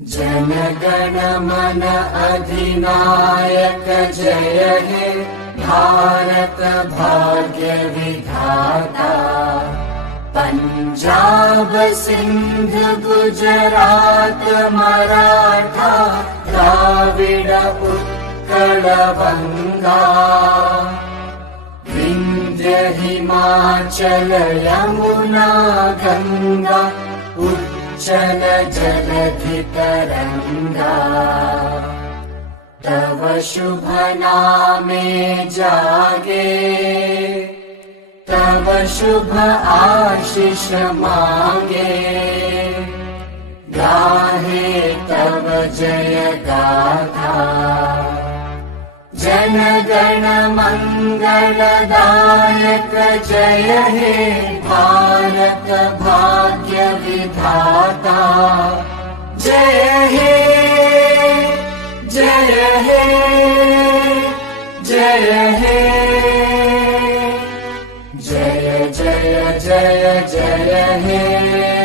जन गण मन अधिनायक जय हे भारत भाग्य विधाता। पंजाब सिंध गुजरात मराठा द्राविड उत्कल बंगा। विंध्य हिमाचल यमुना गंगा उच्चल जलधि तरंगा। तव शुभ नामे जागे तव शुभ आशीष मांगे। गाहे तव जय गाथा जन गण मंगलदायक जय हे भारत भाग्य विधाता। जय हे जय हे जय हे जय जय जय जय हे।